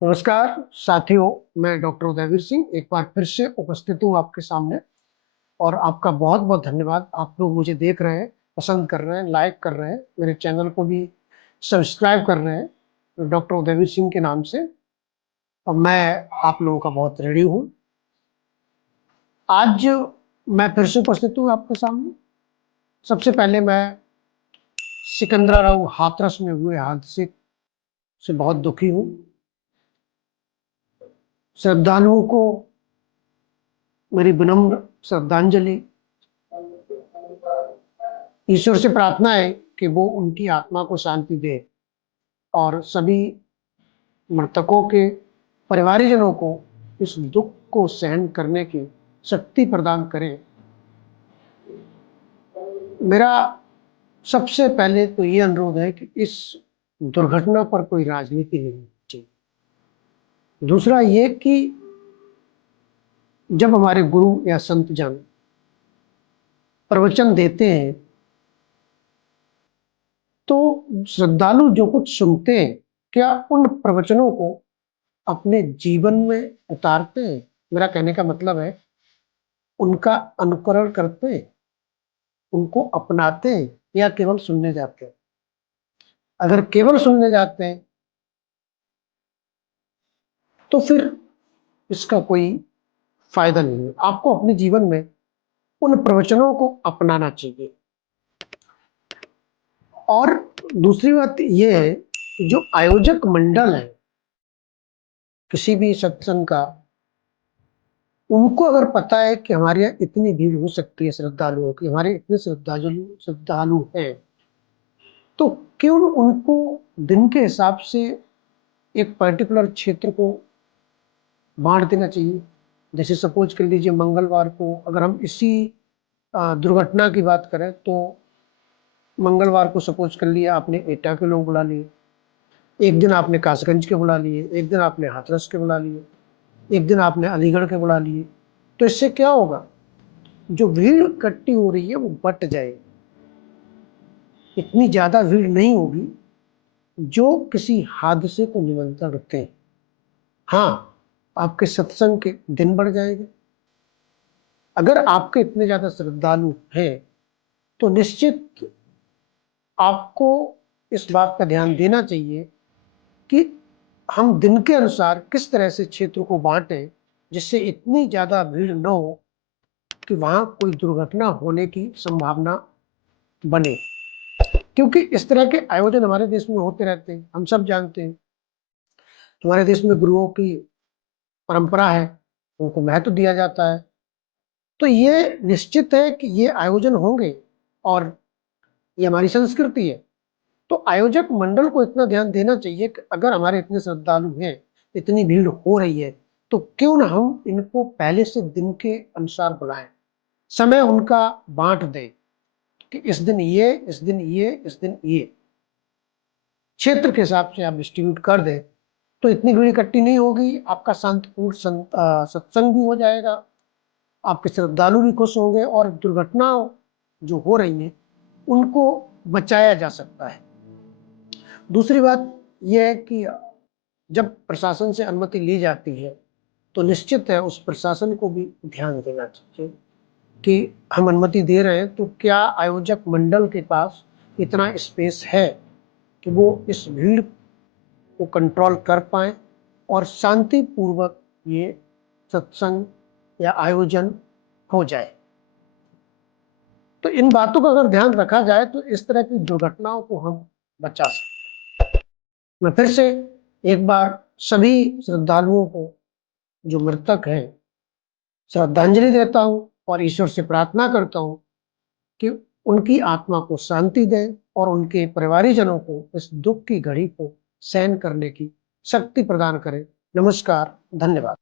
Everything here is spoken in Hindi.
नमस्कार साथियों, मैं डॉक्टर उदयवीर सिंह एक बार फिर से उपस्थित हूँ आपके सामने। और आपका बहुत बहुत धन्यवाद। आप लोग मुझे देख रहे हैं, पसंद कर रहे हैं, लाइक कर रहे हैं, मेरे चैनल को भी सब्सक्राइब कर रहे हैं डॉक्टर उदयवीर सिंह के नाम से। और मैं आप लोगों का बहुत ऋणी हूँ। आज मैं फिर से उपस्थित हूँ आपके सामने। सबसे पहले मैं सिकंदराव हाथरस में हुए हादसे से बहुत दुखी हूँ। श्रद्धालुओं को मेरी विनम्र श्रद्धांजलि। ईश्वर से प्रार्थना है कि वो उनकी आत्मा को शांति दे और सभी मृतकों के परिवारजनों को इस दुख को सहन करने की शक्ति प्रदान करे। मेरा सबसे पहले तो ये अनुरोध है कि इस दुर्घटना पर कोई राजनीति नहीं होनी चाहिए। दूसरा ये कि जब हमारे गुरु या संत जन प्रवचन देते हैं तो श्रद्धालु जो कुछ सुनते हैं, क्या उन प्रवचनों को अपने जीवन में उतारते हैं? मेरा कहने का मतलब है, उनका अनुकरण करते हैं, उनको अपनाते हैं, या केवल सुनने जाते हैं? अगर केवल सुनने जाते हैं तो फिर इसका कोई फायदा नहीं है। आपको अपने जीवन में उन प्रवचनों को अपनाना चाहिए। और दूसरी बात यह है, जो आयोजक मंडल है किसी भी सत्संग का, उनको अगर पता है कि हमारे यहाँ इतनी भीड़ हो सकती है श्रद्धालुओं की, हमारे इतने श्रद्धालु श्रद्धालु हैं, तो क्यों उनको दिन के हिसाब से एक पर्टिकुलर क्षेत्र को बांट देना चाहिए? जैसे सपोज कर लीजिए, मंगलवार को अगर हम इसी दुर्घटना की बात करें तो मंगलवार को सपोज कर लिया आपने एटा के लोग बुला लिए, एक दिन आपने कासगंज के बुला लिए, एक दिन आपने हाथरस के बुला लिए, एक दिन आपने अलीगढ़ के बुला लिए। तो इससे क्या होगा? जो भीड़ इकट्ठी हो रही है वो बट जाएगी, इतनी ज्यादा भीड़ नहीं होगी जो किसी हादसे को निमंत्रण रखते हैं। हाँ, आपके सत्संग के दिन बढ़ जाएंगे। अगर आपके इतने ज्यादा श्रद्धालु हैं तो निश्चित आपको इस बात का ध्यान देना चाहिए कि हम दिन के अनुसार किस तरह से क्षेत्र को बांटें, जिससे इतनी ज्यादा भीड़ न हो कि वहां कोई दुर्घटना होने की संभावना बने। क्योंकि इस तरह के आयोजन हमारे देश में होते रहते हैं, हम सब जानते हैं। हमारे देश में गुरुओं की परंपरा है, उनको महत्व दिया जाता है। तो ये निश्चित है कि ये आयोजन होंगे और ये हमारी संस्कृति है। तो आयोजक मंडल को इतना ध्यान देना चाहिए कि अगर हमारे इतने श्रद्धालु हैं, इतनी भीड़ हो रही है, तो क्यों ना हम इनको पहले से दिन के अनुसार बुलाएं, समय उनका बांट दें कि इस दिन ये, इस दिन ये, इस दिन ये, क्षेत्र के हिसाब से आप डिस्ट्रीब्यूट कर दें तो इतनी भीड़ इकट्ठी नहीं होगी। आपका शांतिपूर्ण सत्संग भी हो जाएगा, आपके श्रद्धालु भी खुश होंगे और दुर्घटना जो हो रही है उनको बचाया जा सकता है। दूसरी बात यह है कि जब प्रशासन से अनुमति ली जाती है तो निश्चित है उस प्रशासन को भी ध्यान देना चाहिए कि हम अनुमति दे रहे हैं तो क्या आयोजक मंडल के पास इतना स्पेस है कि वो इस भीड़ को कंट्रोल कर पाए और शांतिपूर्वक ये सत्संग या आयोजन हो जाए। तो इन बातों का अगर ध्यान रखा जाए तो इस तरह की दुर्घटनाओं को हम बचा सकते हैं। मैं फिर से एक बार सभी श्रद्धालुओं को जो मृतक हैं श्रद्धांजलि देता हूं और ईश्वर से प्रार्थना करता हूं कि उनकी आत्मा को शांति दें और उनके परिवारजनों को इस दुख की घड़ी को सहन करने की शक्ति प्रदान करें। नमस्कार, धन्यवाद।